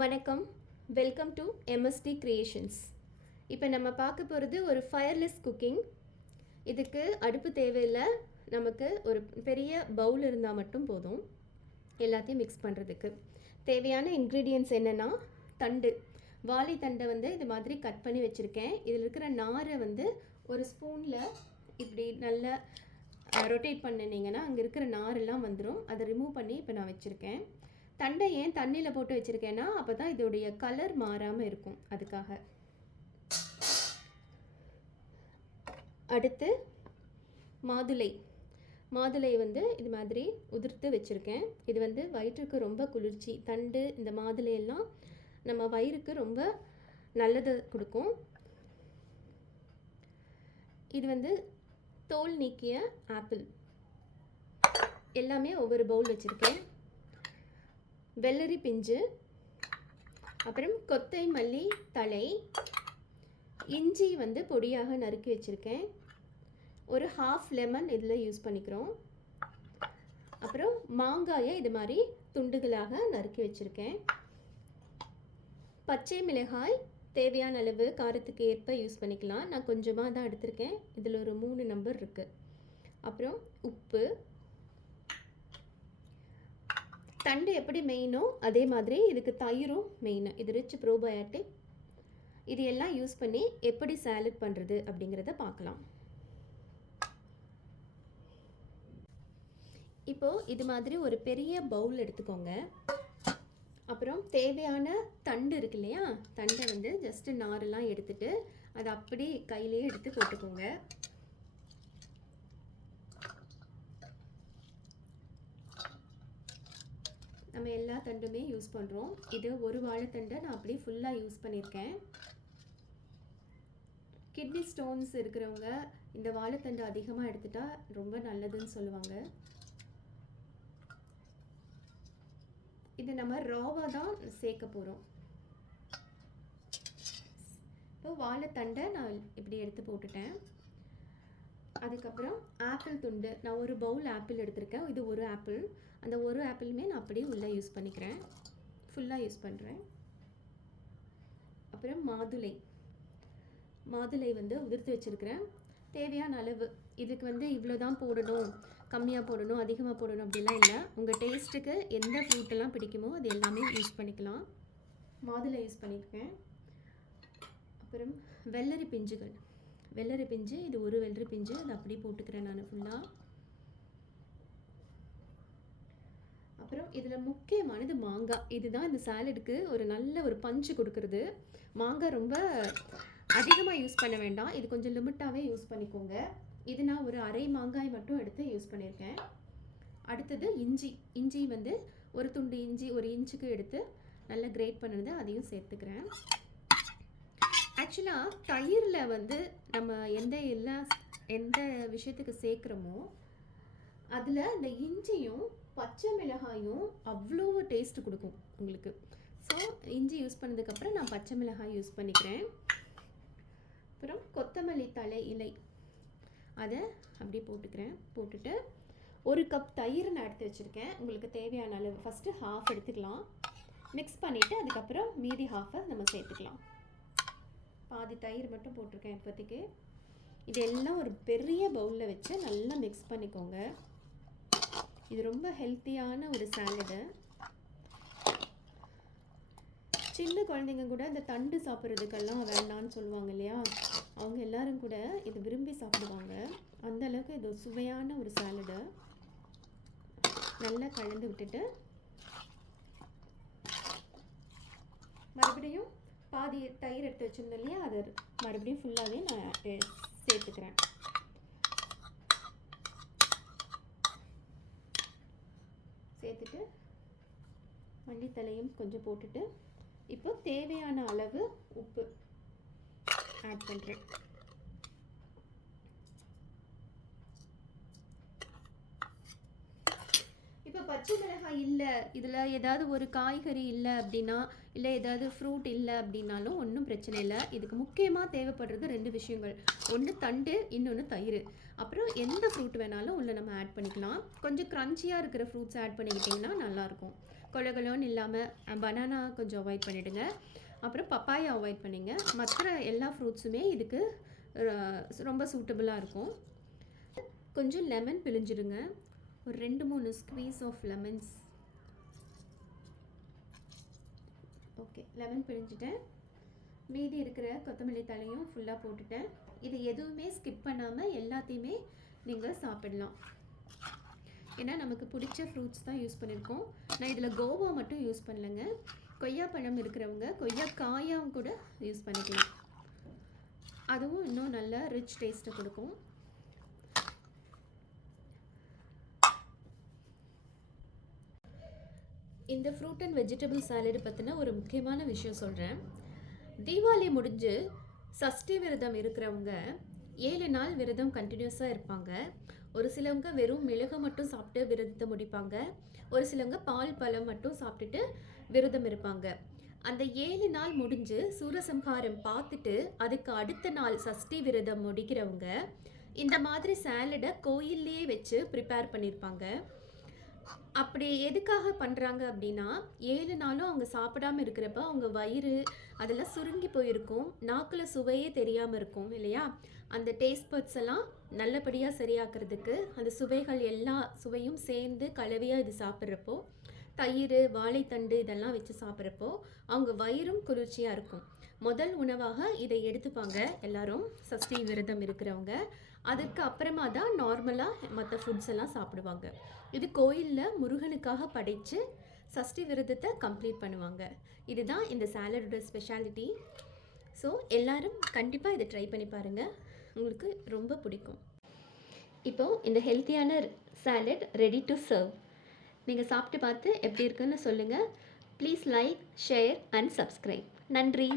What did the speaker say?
வணக்கம், welcome to MST creations. இப்போ நம்ம பார்க்க போகிறது ஒரு ஃபயர்லெஸ் குக்கிங். இதுக்கு அடுப்பு தேவையில்லை, நமக்கு ஒரு பெரிய பவுல் இருந்தால் மட்டும் போதும் எல்லாத்தையும் மிக்ஸ் பண்ணுறதுக்கு. தேவையான இன்க்ரீடியன்ட்ஸ் என்னென்னா, தண்டு, வாழை தண்டை இது மாதிரி கட் பண்ணி வச்சுருக்கேன். இதில் இருக்கிற நாரை ஒரு ஸ்பூனில் இப்படி நல்லா ரொட்டேட் பண்ணினீங்கன்னா அங்கே இருக்கிற நாரெல்லாம் வந்துடும். அதை ரிமூவ் பண்ணி இப்போ நான் வச்சுருக்கேன். தண்டை ஏன் தண்ணியில் போட்டு வச்சுருக்கேன்னா அப்போ தான் இதோடைய கலர் மாறாமல் இருக்கும், அதுக்காக. அடுத்து மாதுளை இது மாதிரி உதிர்த்து வச்சுருக்கேன். இது வயிற்றுக்கு ரொம்ப குளிர்ச்சி. தண்டு, இந்த மாதுளையெல்லாம் நம்ம வயிறுக்கு ரொம்ப நல்லது கொடுக்கும். இது தோல் நீக்கிய ஆப்பிள். எல்லாமே ஒவ்வொரு பவுல் வச்சுருக்கேன். வெள்ளரி பிஞ்சு, அப்புறம் கொத்தை மல்லி தழை, இஞ்சி பொடியாக நறுக்கி வச்சுருக்கேன். ஒரு ஹாஃப் லெமன் இதில் யூஸ் பண்ணிக்கிறோம். அப்புறம் மாங்காயை இது மாதிரி துண்டுகளாக நறுக்கி வச்சுருக்கேன். பச்சை மிளகாய் தேவையான அளவு காரத்துக்கு ஏற்ப யூஸ் பண்ணிக்கலாம். நான் கொஞ்சமாக தான் எடுத்திருக்கேன். இதில் ஒரு 3 நம்பர் இருக்குது. அப்புறம் உப்பு. தண்டு எப்படி மெயினோ அதே மாதிரி இதுக்கு தயிரும் மெயின். இது ரிச் ப்ரோபயோட்டிக். இது எல்லாம் யூஸ் பண்ணி எப்படி சாலட் பண்ணுறது அப்படிங்கிறத பார்க்கலாம். இப்போது இது மாதிரி ஒரு பெரிய பவுல் எடுத்துக்கோங்க. அப்புறம் தேவையான தண்டு இருக்கு இல்லையா, தண்டை ஜஸ்ட்டு நாரெல்லாம் எடுத்துட்டு அதை அப்படி கையிலேயே எடுத்து போட்டுக்கோங்க. நம்ம எல்லா தண்டுமே யூஸ் பண்ணுறோம். இது ஒரு வாழைத்தண்டை நான் அப்படியே ஃபுல்லாக யூஸ் பண்ணியிருக்கேன். கிட்னி ஸ்டோன்ஸ் இருக்கிறவங்க இந்த வாழைத்தண்டை அதிகமாக எடுத்துட்டா ரொம்ப நல்லதுன்னு சொல்லுவாங்க. இது நம்ம ராவாக தான் சேர்க்க போகிறோம். இப்போ வாழைத்தண்டை நான் இப்படி எடுத்து போட்டுட்டேன். அதுக்கப்புறம் ஆப்பிள் துண்டு. நான் ஒரு பவுல் ஆப்பிள் எடுத்திருக்கேன். இது ஒரு ஆப்பிள். அந்த ஒரு ஆப்பிளுமே நான் அப்படியே உள்ளே யூஸ் பண்ணிக்கிறேன். ஃபுல்லாக யூஸ் பண்ணுறேன். அப்புறம் மாதுளை உதிர்த்து வச்சுருக்கிறேன். தேவையான அளவு. இதுக்கு இவ்வளோ தான் போடணும், கம்மியாக போடணும், அதிகமாக போடணும் அப்படிலாம் இல்லை. உங்கள் டேஸ்ட்டுக்கு எந்த ஃப்ரூட்டெல்லாம் பிடிக்குமோ அது எல்லாமே யூஸ் பண்ணிக்கலாம். மாதுளை யூஸ் பண்ணியிருக்கேன். அப்புறம் வெள்ளரி பிஞ்சு. இது ஒரு வெள்ளரி பிஞ்சு, அதை அப்படியே போட்டுக்கிறேன் நான் ஃபுல்லாக. அப்புறம் இதில் முக்கியமானது மாங்காய். இதுதான் இந்த சாலடுக்கு ஒரு பஞ்சு கொடுக்குறது. மாங்காய் ரொம்ப அதிகமாக யூஸ் பண்ண வேண்டாம். இது கொஞ்சம் லிமிட்டாகவே யூஸ் பண்ணிக்கோங்க. இது நான் ஒரு அரை மாங்காய் மட்டும் எடுத்து யூஸ் பண்ணியிருக்கேன். அடுத்தது இஞ்சி ஒரு துண்டு இஞ்சி 1 இன்ச்சுக்கு எடுத்து நல்லா கிரேட் பண்ணுறது, அதையும் சேர்த்துக்கிறேன். ஆக்சுவலாக தயிரில் நம்ம எந்த விஷயத்துக்கு சேர்க்குறோமோ அதில் இந்த இஞ்சியும் பச்சை மிளகாயும் அவ்வளோ டேஸ்ட்டு கொடுக்கும் உங்களுக்கு. ஸோ இஞ்சி யூஸ் பண்ணதுக்கப்புறம் நான் பச்சை மிளகாய் யூஸ் பண்ணிக்கிறேன். அப்புறம் கொத்தமல்லி தழை இலை, அதை அப்படியே போட்டுக்கிறேன். போட்டுட்டு 1 கப் தயிர் நான் எடுத்து வச்சுருக்கேன். உங்களுக்கு தேவையான அளவு ஃபஸ்ட்டு ஹாஃப் எடுத்துக்கலாம். மிக்ஸ் பண்ணிவிட்டு அதுக்கப்புறம் மீதி ஹாஃபை நம்ம சேர்த்துக்கலாம். பாதி தயிர் மட்டும் போட்டிருக்கேன் இப்போதைக்கு. இதெல்லாம் ஒரு பெரிய பவுலில் வச்சு நல்லா மிக்ஸ் பண்ணிக்கோங்க. இது ரொம்ப ஹெல்த்தியான ஒரு சாலடு. சின்ன குழந்தைங்க கூட இந்த தண்டு சாப்பிட்றதுக்கெல்லாம் வேண்டான்னு சொல்லுவாங்க இல்லையா, அவங்க எல்லாரும் கூட இது விரும்பி சாப்பிடுவாங்க. அந்த அளவுக்கு இது சுவையான ஒரு சாலடு. நல்லா கலந்து விட்டுட்டு மறுபடியும் பாதி தயிர் எடுத்து வச்சுருந்தோம் இல்லையா, அதை மறுபடியும் ஃபுல்லாகவே நான் சேர்த்துக்கிறேன். சேர்த்துட்டு மல்லித்தலையும் கொஞ்சம் போட்டுட்டு இப்போ தேவையான அளவு உப்பு ஆட் பண்ணுறேன். இப்போ பச்சை மிளகாய் இல்லை, இதில் ஏதாவது ஒரு காய்கறி இல்லை அப்படின்னா, இல்லை ஏதாவது ஃப்ரூட் இல்லை அப்படின்னாலும் ஒன்றும் பிரச்சனை இல்லை. இதுக்கு முக்கியமாக தேவைப்படுறது 2 விஷயங்கள். ஒன்று தண்டு, இன்னொன்று தயிர். அப்புறம் எந்த ஃப்ரூட் வேணாலும் உள்ள நம்ம ஆட் பண்ணிக்கலாம். கொஞ்சம் க்ரன்ச்சியாக இருக்கிற ஃப்ரூட்ஸ் ஆட் பண்ணிக்கிட்டிங்கன்னா நல்லாயிருக்கும். கொலகலோன்னு இல்லாமல் பனானா கொஞ்சம் அவாய்ட் பண்ணிவிடுங்க. அப்புறம் பப்பாயா அவாய்ட் பண்ணிங்க. மற்ற எல்லா ஃப்ரூட்ஸுமே இதுக்கு ரொம்ப சூட்டபுளாக இருக்கும். கொஞ்சம் லெமன் பிழிஞ்சிடுங்க. ஒரு 2-3 squeeze of lemons. Okay, lemon பிழிஞ்சிட்டேன். மீதி இருக்கிற கொத்தமல்லி தலையும் ஃபுல்லாக போட்டுட்டேன். இது எதுவுமே ஸ்கிப் பண்ணாமல் எல்லாத்தையுமே நீங்கள் சாப்பிடலாம். ஏன்னா நமக்கு பிடிச்ச ஃப்ரூட்ஸ் தான் யூஸ் பண்ணியிருக்கோம். நான் இதில் கோவா மட்டும் யூஸ் பண்ணலைங்க. கொய்யாப்பழம் இருக்கிறவங்க கொய்யாக்காயும் கூட யூஸ் பண்ணிக்கலாம். அதுவும் இன்னும் நல்ல ரிச் டேஸ்ட்டை கொடுக்கும். இந்த ஃப்ரூட் அண்ட் வெஜிடபிள் சாலடு பற்றின ஒரு முக்கியமான விஷயம் சொல்கிறேன். தீபாவளி முடிஞ்சு சஷ்டி விரதம் இருக்கிறவங்க 7 நாள் விரதம் கண்டினியூஸாக இருப்பாங்க. ஒரு சிலவங்க வெறும் மிளகு மட்டும் சாப்பிட்டு விரதத்தை முடிப்பாங்க. ஒரு சிலவங்க பால் பழம் மட்டும் சாப்பிட்டுட்டு விரதம் இருப்பாங்க. அந்த 7 நாள் முடிஞ்சு சூரசம்ஹாரம் பார்த்துட்டு அதுக்கு அடுத்த நாள் சஷ்டி விரதம் முடிக்கிறவங்க இந்த மாதிரி சாலடை கோயில்லையே வச்சு ப்ரிப்பேர் பண்ணியிருப்பாங்க. அப்படி எதுக்காக பண்ணுறாங்க அப்படின்னா 7 நாளும் அவங்க சாப்பிடாமல் இருக்கிறப்ப அவங்க வயிறு அதெல்லாம் சுருங்கி போயிருக்கும். நாக்கில் சுவையே தெரியாமல் இருக்கும் இல்லையா? அந்த டேஸ்ட் பட்ஸ் எல்லாம் நல்லபடியாக சரியாக்குறதுக்கு அந்த சுவைகள் எல்லா சுவையும் சேர்ந்து கலவையாக இது சாப்பிட்றப்போ, தயிர் வாழைத்தண்டு இதெல்லாம் வச்சு சாப்பிட்றப்போ அவங்க வயிறும் குளிர்ச்சியாக இருக்கும். முதல் உணவாக இதை எடுத்துப்பாங்க எல்லாரும் சஷ்டி விரதம் இருக்கிறவங்க. அதுக்கு அப்புறமா தான் நார்மலாக மற்ற ஃபுட்ஸ் எல்லாம் சாப்பிடுவாங்க. இது கோயிலில் முருகனுக்காக படைத்து சஷ்டி விரதத்தை கம்ப்ளீட் பண்ணுவாங்க. இதுதான் இந்த சாலடோட ஸ்பெஷாலிட்டி. ஸோ எல்லோரும் கண்டிப்பாக இதை ட்ரை பண்ணி பாருங்கள், உங்களுக்கு ரொம்ப பிடிக்கும். இப்போது இந்த ஹெல்த்தியான சாலட் ரெடி டு சர்வ். நீங்கள் சாப்பிட்டு பார்த்து எப்படி இருக்குன்னு சொல்லுங்கள். Please like, share and subscribe. நன்றி.